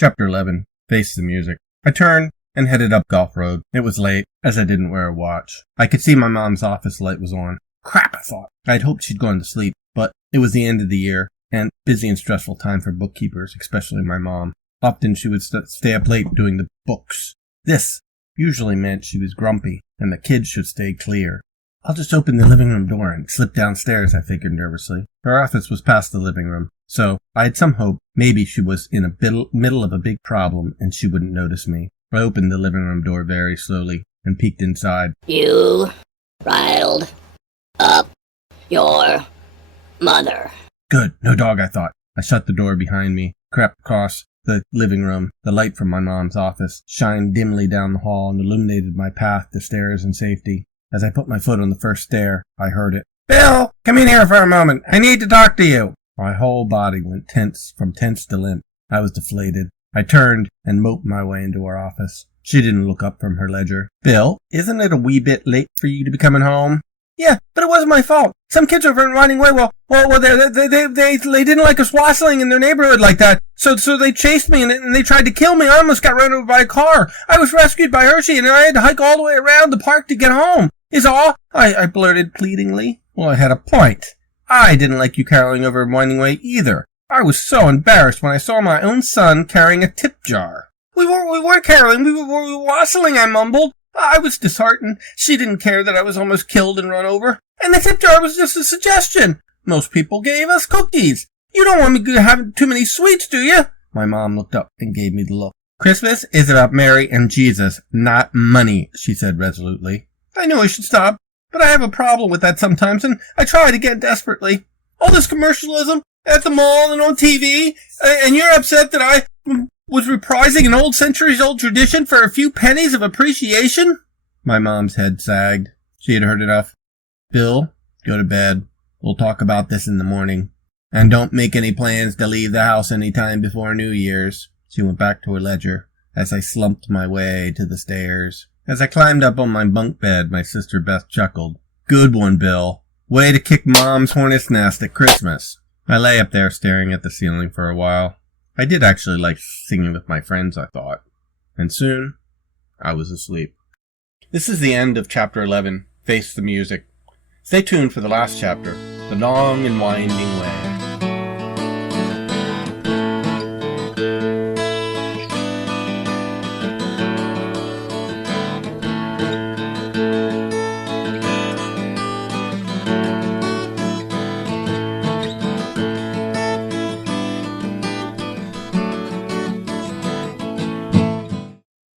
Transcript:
Chapter 11. Face the Music. I turned and headed up Golf Road. It was late, as I didn't wear a watch. I could see my mom's office light was on. Crap, I thought. I'd hoped she'd gone to sleep, but it was the end of the year, and busy and stressful time for bookkeepers, especially my mom. Often she would stay up late doing the books. This usually meant she was grumpy, and the kids should stay clear. I'll just open the living room door and slip downstairs, I figured nervously. Her office was past the living room, so I had some hope maybe she was in the middle of a big problem and she wouldn't notice me. I opened the living room door very slowly and peeked inside. You riled up your mother. Good, no dog, I thought. I shut the door behind me, crept across the living room. The light from my mom's office shined dimly down the hall and illuminated my path to stairs and safety. As I put my foot on the first stair, I heard it. "Bill, come in here for a moment. I need to talk to you." My whole body went from tense to limp. I was deflated. I turned and moped my way into her office. She didn't look up from her ledger. "Bill, isn't it a wee bit late for you to be coming home?" "Yeah, but it wasn't my fault. Some kids over running away. They didn't like us wassailing in their neighborhood like that. So they chased me and they tried to kill me. I almost got run over by a car. I was rescued by Hershey and I had to hike all the way around the park to get home. Is all," I blurted pleadingly. Well, I had a point. I didn't like you caroling over Winding Way either. I was so embarrassed when I saw my own son carrying a tip jar. We weren't caroling. We were wassailing," I mumbled. I was disheartened. She didn't care that I was almost killed and run over. And the tip jar was just a suggestion. Most people gave us cookies. You don't want me to have too many sweets, do you? My mom looked up and gave me the look. "Christmas is about Mary and Jesus, not money," she said resolutely. I knew I should stop, but I have a problem with that sometimes, and I tried again desperately. All this commercialism at the mall and on TV, and you're upset that I was reprising an old centuries-old tradition for a few pennies of appreciation? My mom's head sagged. She had heard enough. "Bill, go to bed. We'll talk about this in the morning. And don't make any plans to leave the house any time before New Year's." She went back to her ledger as I slumped my way to the stairs. As I climbed up on my bunk bed, my sister Beth chuckled. "Good one, Bill. Way to kick Mom's hornet's nest at Christmas." I lay up there staring at the ceiling for a while. I did actually like singing with my friends, I thought. And soon, I was asleep. This is the end of Chapter 11, Face the Music. Stay tuned for the last chapter, The Long and Winding Way.